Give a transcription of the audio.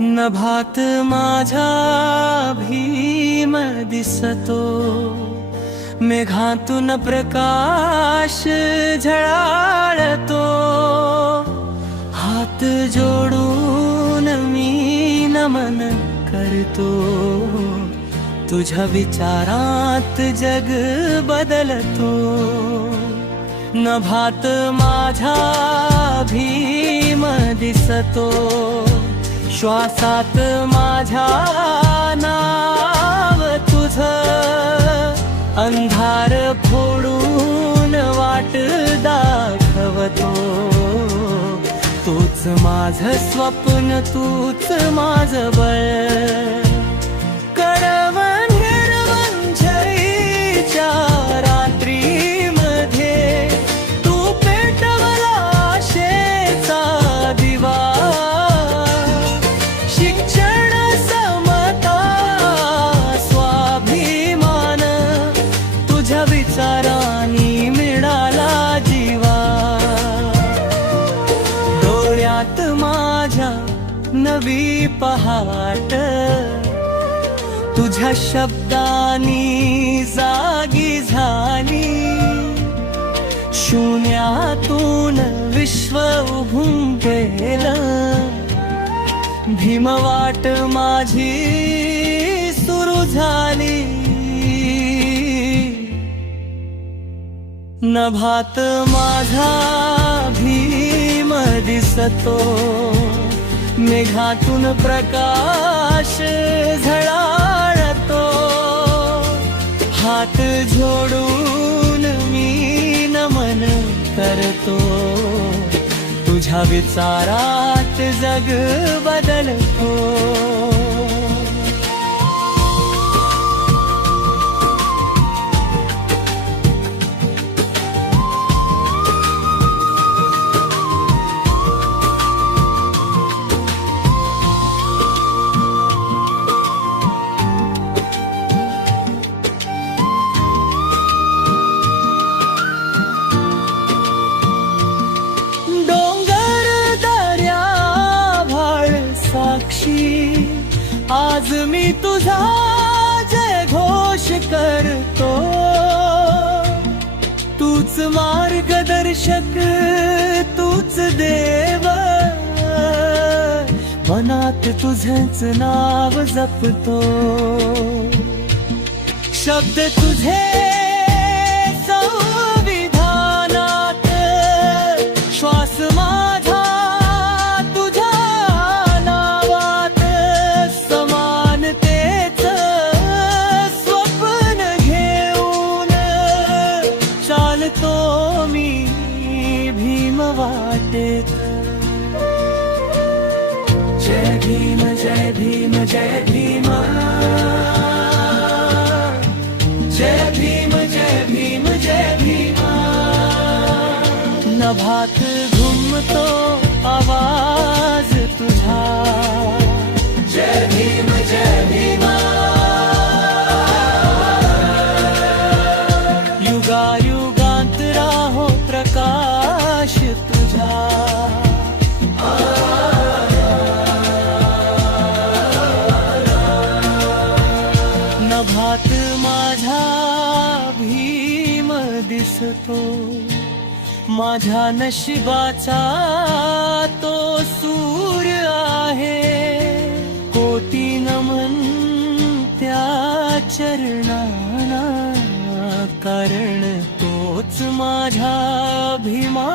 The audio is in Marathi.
नभात माझा भीम दिसतो, मेघातून प्रकाश झळाळतो. हात जोडून मी नमन करतो, तुझ्या विचारात जग बदलतो. नभात माझा भीम दिसतो, श्वासात माझ्या नाव तुझं. अंधार फोडून वाट दाखवतो, तूच माझं स्वप्न, तूच माझं बळ. कडवण हिरवंजळीच्या रात्रीमध्ये तू पेटवला आशेचा दिवा. शिक्षण, समता, स्वाभिमान तुझ्या विचारांनी मिळाला जीवा. डोळ्यात माझ्या नवी पहाट, तुझ्या शब्दांनी जागी झाली. शून्यातून विश्व उभुंकेलं, भीमवाट माझी सुरू झाली. नभात माझा भीम दिसतो, मेघातून प्रकाश झळाळतो. हात जोडून मी नमन करतो, तुझ्या विचारात जग बदलतो. आज मी तुझा जय घोष करतो, तूच मार्गदर्शक, तूच देव. मनात तुझंच नाव जपतो, शब्द तुझे संविधानात. श्वास माझा तो मी भीम वाटेत. जय भीम, जय भीम, जय भीम. जय भीम, जय भीम, जय भीम. नभात घुमतो आवाज तुझा. जय भीम, जय भीम. युगायुगांत राहो प्रकाश तुझा. नभात माझा भीम दिसतो, माझ्या नशिबाचा तो सूर्य आहे. कोटी नमन त्या चरणांना, कारण तोच माझ्या भीमा